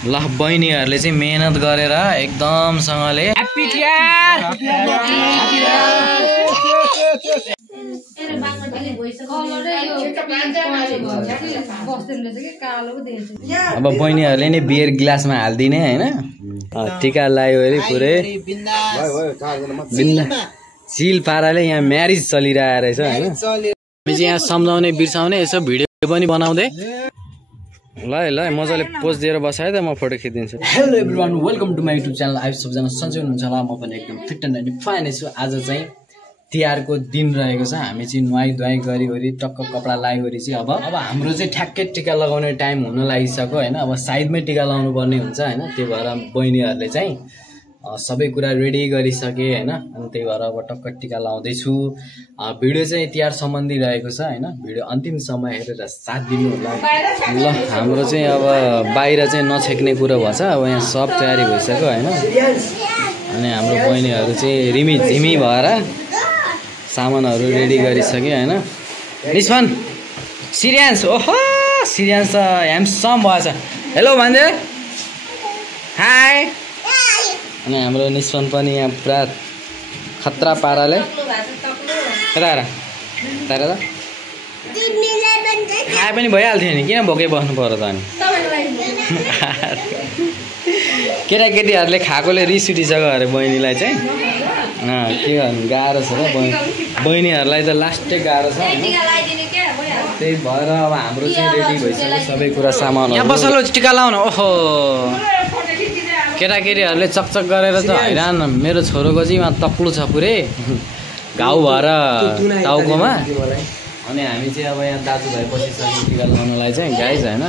ल बहिनीहरुले चाहिँ मेहनत गरेर एकदमसँगले ह्यापी टियर अब बहिनीहरुले नि बियर ग्लासमा हाल्दिने हैन टीका लायो अरे पुरै बिन्दा चिल पाराले यहाँ म्यारेज चलिरहेको रहेछ हैन हामी चाहिँ यहाँ सम्झाउने बिर्साउने यसो भिडियो पनि बनाउँदै ल मजाले पोज दिएर बसाए त म फोटो खिचिदिन्छु। Hello everyone welcome to my YouTube channel. आइ सबजना सन्चै हुनुहुन्छ होला, म पनि एकदम फिट एन्ड फाइन छु। आज चाहिँ तिहारको दिन रहेको छ। हामी चाहिँ नुहाई धुवाई गरी टक्क कपडा लगाइवरी चाहिँ अब हाम्रो चाहिँ ठ्याक्कै टिका लगाउने टाइम हुन लागिसक्यो हैन। अब साइडमै टिका लगाउनु पर्ने हुन्छ हैन। त्यो भएर बहिनीहरुले चाहिँ सबै कुरा रेडी गरिसके हैन। अनि त्यही भएर अब टक्क टिका लाउँदै छु। भिडियो चाहिँ तिहार सम्बन्धी रहेको छ हैन। भिडियो अन्तिमसम्म हेरेर साथ दिनु होला। ल हाम्रो चाहिँ अब बाहिर चाहिँ नछेक्ने कुरा भछ। अब यहाँ सब तयारी भइसक्यो हैन। अनि हाम्रो बहिनीहरु चाहिँ रिमी झिमी भएर सामानहरु रेडी गरिसके हैन। निस्फन सिरियन्स ओहो सिरियन्स ह्यान्डसम भएछ। हेलो भन्दै हाय। अनि हाम्रो निस्फन पनि यहाँ पुरा खतरा पाराले तारा खाए पनि भइहाल्थ्यो नि, किन भोकै बस्नु पर्यो त अनि। केटाकेटीहरूले खाएकोले रिस उठिसक्यो अरे बहिनीलाई चाहिँ। के गर्नु गाह्रो छ र बहिनीहरूलाई त लास्टै गाह्रो छ। त्यही भएर अब हाम्रो चाहिँ रेडी भइसक्यो सबै कुरा सामान। यहाँ बसलो टिका लाउन। ओहो केटाकेटीहरूले चकचक गरेर त हैरान। मेरो छोरोको चाहिँ यहाँ तक्लु छ पुरै घाउ भएर टाउकोमा। अनि हामी चाहिँ अब यहाँ दाजुभाइ बसिसक्यो टिका लगाउनलाई चाहिँ गाइज हैन।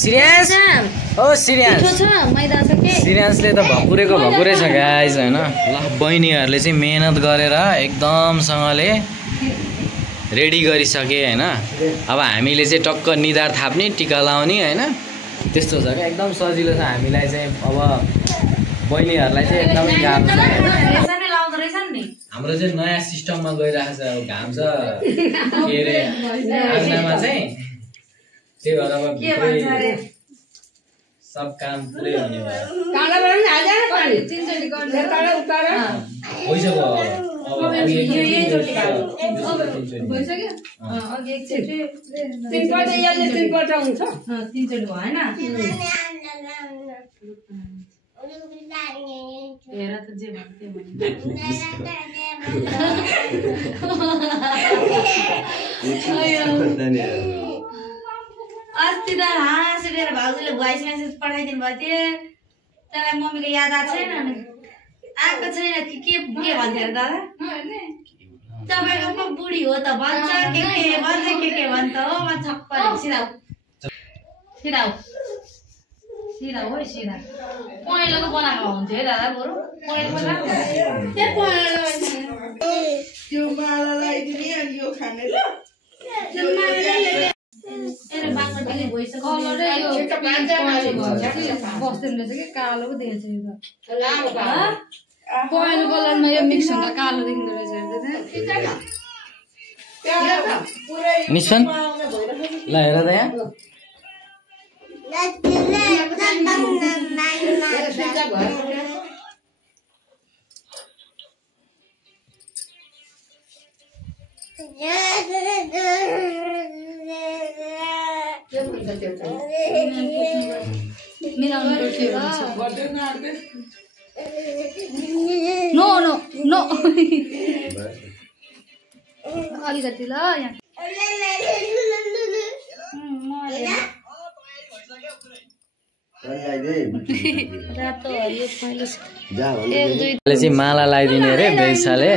सिरियस ओ सिरियसले त भकुरेको भकुरै छ गाइज हैन। ल बहिनीहरुले चाहिँ मेहनत गरेर एकदमसँगले रेडी गरिसके हैन। अब हामीले चाहिँ टक्क निधार थाप्ने टिका लाउने हैन। त्यस्तो छ क्या, एकदम सजिलो छ। हामीलाई चाहिँ अब बहिनीहरुलाई चाहिँ एकदमै गाह्रो छ हैन। हाम्रो चाहिँ नयाँ सिस्टममा गइरहेको छ। अब घाम छ के रे आँगनमा चाहिँ, त्यही भएर अब सब काम पुरै हुने भयो। भइसक्यो अस्ति त हाँसेर भाउजूले भोइस मेसेज पठाइदिनु भएको थियो। त्यसलाई मम्मीको याद आएको छैन, आएको छैन के भन्थ्यो अरे दादा। तपाईँको बुढी हो त भन्छ के भन्छ हो। म छक्क सिधा हो सिधा पहेँलोको बनाएको हुन्थ्यो है दादा। बरु कालो पहेँलो कलरमा यो मिक्स हुँदा कालो देखिँदो रहेछ। निस्फन ल हेर त यहाँ नो अलिकति ल यहाँ चाहिँ माला लगाइदिने अरे बेसाले।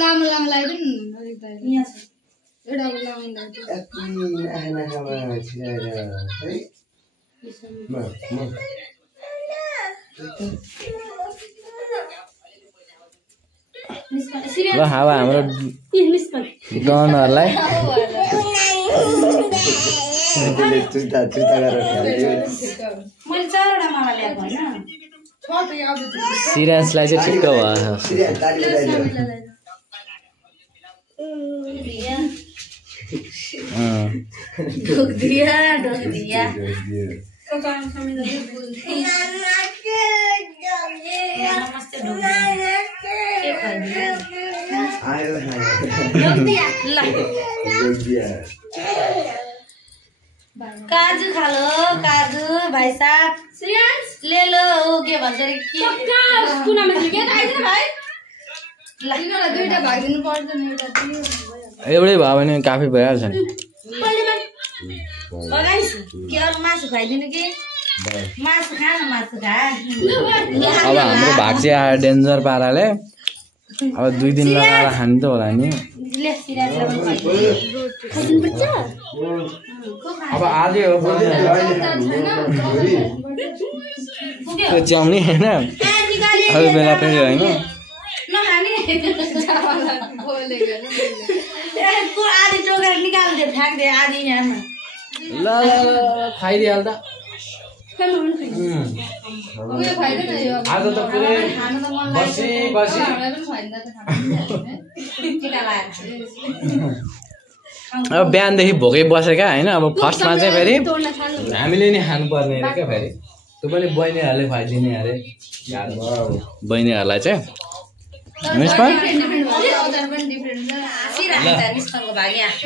लामो लगाइदिनु ल हावा हाम्रो डनहरुलाई सिरियसलाई चाहिँ ठिक्क भयो। ढोक दिया नमस्ते काजु खालो काजु भाइ साहब ले लो के भन्छ रे एउटै भयो भने काफी भइहाल्छ नि के अरू मासु खाइदिनु कि मासु खा न मासु खा अब हाम्रो भाग चाहिँ आयो डेन्जर पाराले अब 2 दिन लगाएर खानु त होला नि अब आधी हो त्यो च्याउनी होइन अरू बेला फेरि होइन आधी टोकेर निकालिदियो फ्याँक्दियो आधी यहाँ ल खाइदिइहाल्दा आज त पुरै बसी अब बिहानदेखि भोकै बसेका होइन अब फर्स्टमा चाहिँ फेरि हामीले नि खानुपर्ने अरे क्या फेरि त्यो पनि बहिनीहरूले खुवाइदिने अरे बहिनीहरूलाई चाहिँ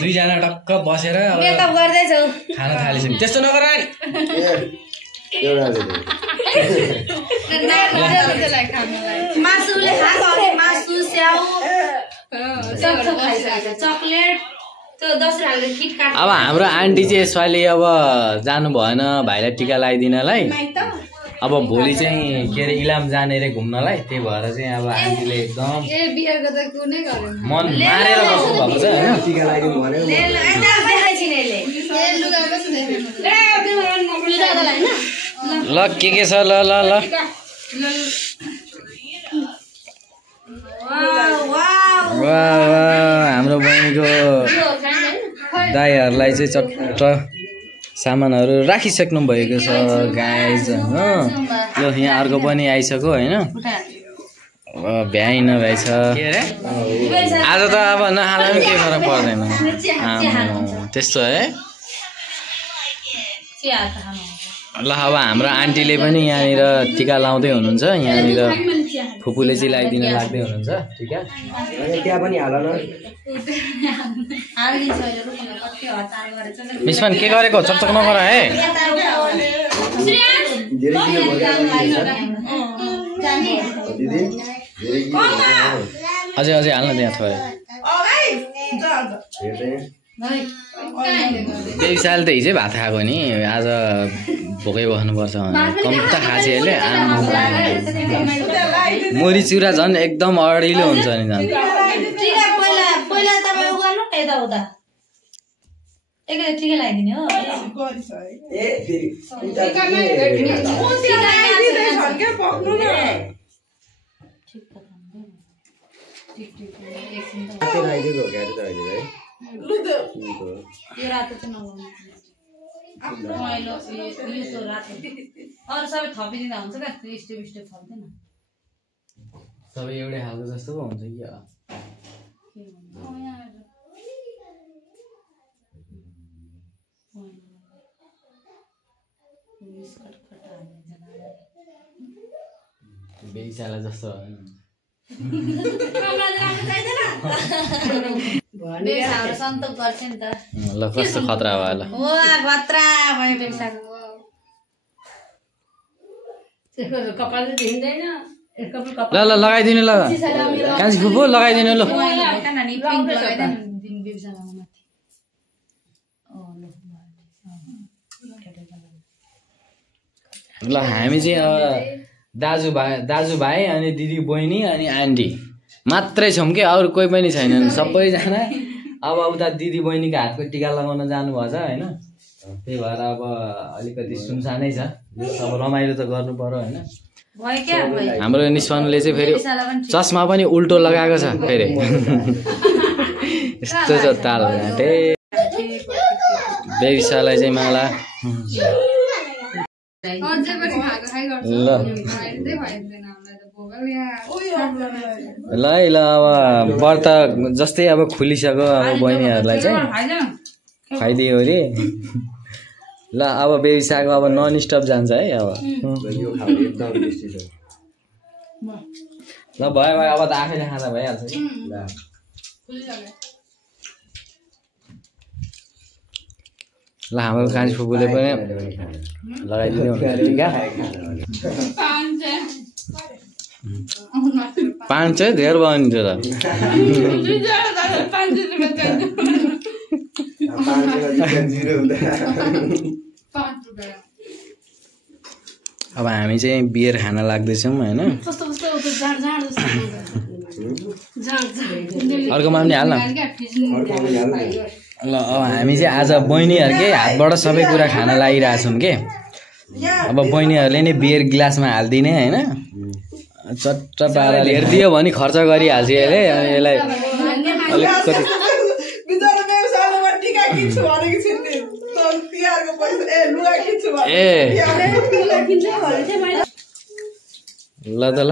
दुईजना टक्क बसेर खाना थालिसक्यो त्यस्तो नगर मासुले खाएको मासु स्याउ चकलेट अब हाम्रो आन्टी चाहिँ यसपालि अब जानु भएन भाइलाई टिका लगाइदिनलाई अब भोलि चाहिँ के अरे इलाम जाने रे घुम्नलाई त्यही भएर चाहिँ अब आन्टीले एकदम मन मारेर बस्नु भएको छ होइन टिका लगाइदिनु भन्यो ल के छ ल ल ल हाम्रो बहिनीको दाइहरूलाई चाहिँ चट्ट सामानहरू राखिसक्नु भएको छ गाइज होइन ल यहाँ अर्को पनि आइसक्यो होइन भ्याइ नभ्याइ छ आज त अब नखाँदा पनि केही फरक पर्दैन त्यस्तो है ल अब हाम्रो आन्टीले पनि यहाँनिर टिका लाउँदै हुनुहुन्छ यहाँनिर फुपूले चाहिँ लगाइदिन लाग्दै हुनुहुन्छ टिका त्यहाँ पनि हाल न मिसमान के गरेको चकचक नगर है अझै अझै हाल्न त्यहाँ थोरै त्यही साल त हिजै भात खाएको नि आज भोकै बस्नुपर्छ कम त खाँचीहरूले मुरी चुरा झन् एकदम अडिलो हुन्छ नि झन् सबै एउटै खालको जस्तो पो हुन्छ कि बेइसाला जस्तो ल कस्तो खतरा भयो ल ल लगाइदिनु ल कान्छी फुपू लगाइदिनु ल ल हामी चाहिँ दाजुभाइ अनि दिदी बहिनी अनि आन्टी मात्रै छौँ कि अरू कोही पनि छैनन् सबैजना अब उता दिदी बहिनीको हातको टिका लगाउन जानुभएको छ होइन त्यही भएर अब अलिकति सुनसानै छ अब रमाइलो त गर्नु पर्यो होइन हाम्रो निस्वानुले चाहिँ फेरि चस्मा पनि उल्टो लगाएको छ फेरि यस्तो छ ताल घाँटे बेबिसालाई चाहिँ माला ल ल ल अब व्रत जस्तै अब खुलिसक्यो अब बहिनीहरूलाई चाहिँ खाइदियो अरे ल अब बेबी साग अब नन स्टप जान्छ है अब ल भयो भयो अब त आफैले खाँदा भइहाल्छ कि ल हाम्रो कान्छी फुपूले पनि लगाइदिनु पाँच चाहिँ धेर भयो नि त्यो त अब हामी चाहिँ बियर खान लाग्दैछौँ होइन अर्कोमा पनि हाल्न ल अब हामी चाहिँ आज बहिनीहरूकै हातबाट सबै कुरा खान लागिरहेछौँ के अब बहिनीहरूले नै बियर गिलासमा हालिदिने होइन चट्ट पाराले हेरिदियो भने खर्च गरिहाल्छ यसले अनि यसलाई अलिकति ए ल त ल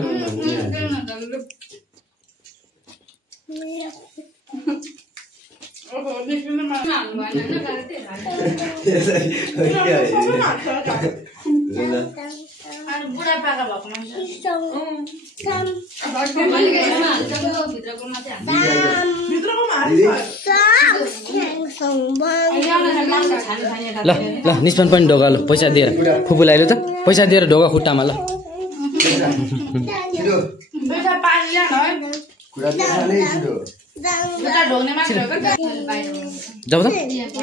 ल ल निस्पन पनि ढोका ल पैसा दिएर फुपूलाई ल त पैसा दिएर ढोका खुट्टामा ल जाऊ त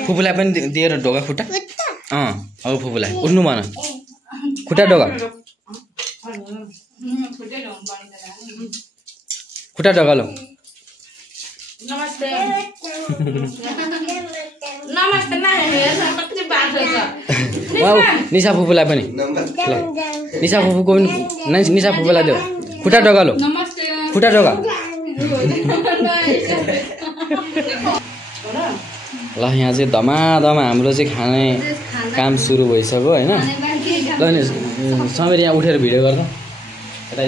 फुपूलाई पनि दिएर ढोका खुट्टा अब फुपूलाई उठ्नु भन खुट्टा ढोका खुट्टा ढोका ल निशा फुपूलाई पनि ल निशा फुपूको पनि निशा फुपूलाई देऊ खुट्टा ढोका लो खुट्टा ढोका ल यहाँ चाहिँ धमाधमा हाम्रो चाहिँ खाने काम सुरु भइसक्यो होइन ल नि समीर यहाँ उठेर भिडियो गर्दा यता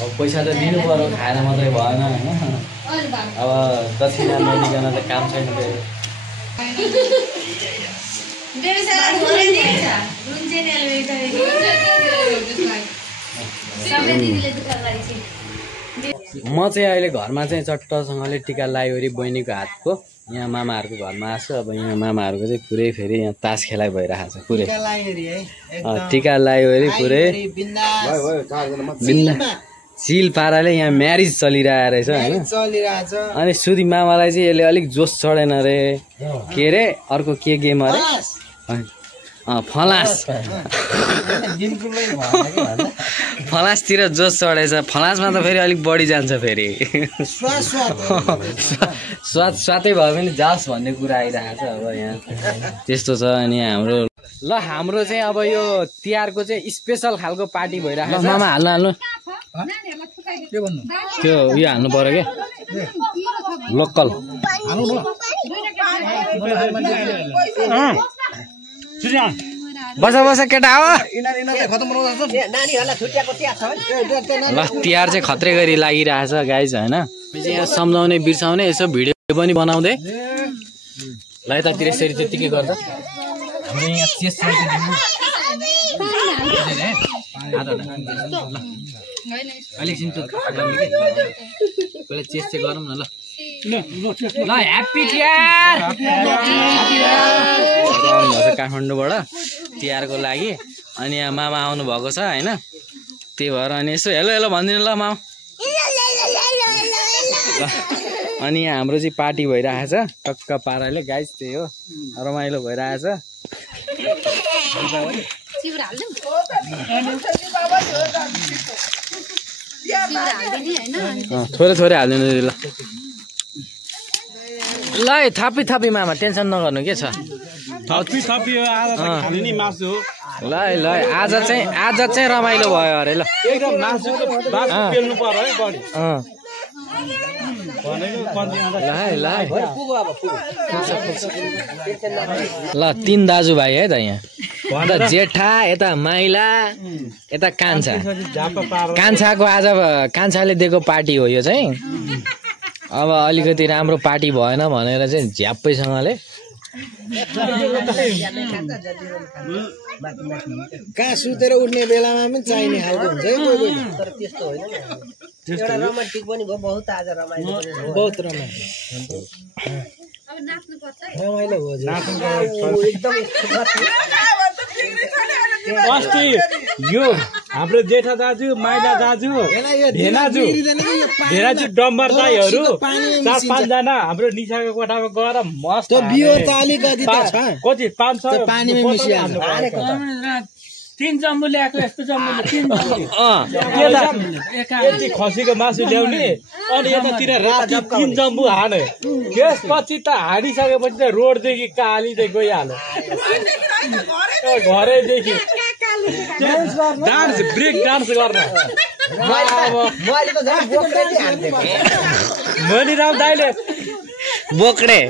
अब पैसा त दिनु पर्यो खाएर मात्रै भएन होइन अब दक्षिणा नदिकन त काम छैन म चाहिँ अहिले घरमा चाहिँ चट्टसँगले टिका लगाइवरी बहिनीको हातको यहाँ मामाहरूको घरमा आएको छु अब यहाँ मामाहरूको चाहिँ पुरै फेरि यहाँ तास खेलाइ भइरहेको छ पुरै टिका लगाइवरी पुरै बिन्दा चिल पाराले यहाँ म्यारिज चलिरहेको रहेछ होइन अनि सुधी मामालाई चाहिँ यसले अलिक जोस चढेन अरे के अरे अर्को के गेम अरे फलास फलासतिर जोस चढेछ फलासमा त फेरि अलिक बढी जान्छ फेरि स्वाद स्वादै भए पनि जाओस् भन्ने कुरा आइरहेको छ अब यहाँ त्यस्तो छ अनि हाम्रो ल हाम्रो चाहिँ अब यो तिहारको चाहिँ स्पेसल खालको पार्टी भइरहेको छ मामा हाल्नु त्यो उयो हाल्नु पर्यो क्या लोकल बस बस केटा हो ल तिहार चाहिँ खत्रै गरी लागिरहेछ गाइज होइन यहाँ सम्झाउने बिर्साउने यसो भिडियो पनि बनाउँदै ल यतातिर यसरी त्यतिकै गर्दा हाम्रो यहाँ चेस अलिक सिम्पल पहिला चेस चाहिँ गरौँ न ल ल ह्याप्पी तिहार काठमाडौँबाट तिहारको लागि अनि यहाँ मामा आउनु भएको छ होइन त्यही भएर अनि यसो हेलो हेलो भनिदिनु ल मामा अनि यहाँ हाम्रो चाहिँ पार्टी भइरहेको छ टक्क पाराले गाइस त्यही हो रमाइलो भइरहेछ थोरै थोरै हालिदिनु ल ल थापी थापी मामा टेन्सन नगर्नु के छ ल ल आज चाहिँ रमाइलो भयो अरे ल ल तीन दाजुभाइ है त यहाँ जेठा यता माइला यता कान्छा कान्छाको आज कान्छाले दिएको पार्टी हो यो चाहिँ अब अलिकति राम्रो पार्टी भएन भनेर चाहिँ झ्याप्पैसँगले कहाँ सुतेर उठ्ने बेलामा पनि चाहिने खालको हुन्छ है कोही कोही तर त्यस्तो होइन एउटा रोमान्टिक पनि भयो बहुत आज रमाइलो पनि भयो बहुत रमाइलो अब नाच्नु पर्छ रमाइलो हो एकदम अस्ति यो हाम्रो जेठा दाजु माइला दाजु धेनाजु डम्बर दाईहरू 4-5 जना हाम्रो निसाको कोठामा गएर मस्त बियर त अलिकति त छ कति 500 पानीमा मिसिहाल्छ 3 जम्बु ल्याएको यस्तो जम्बुले 3 यति खसीको मासु ल्याउने अनि यतातिर राति 3 जम्बु हाने त्यसपछि त हानिसकेपछि त रोडदेखि काली चाहिँ गइहाल्यो घरैदेखि डान्स ब्रेक डान्स गर्न मनिराम दाइले बोक्रे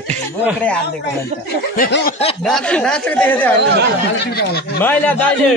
माइला दाइले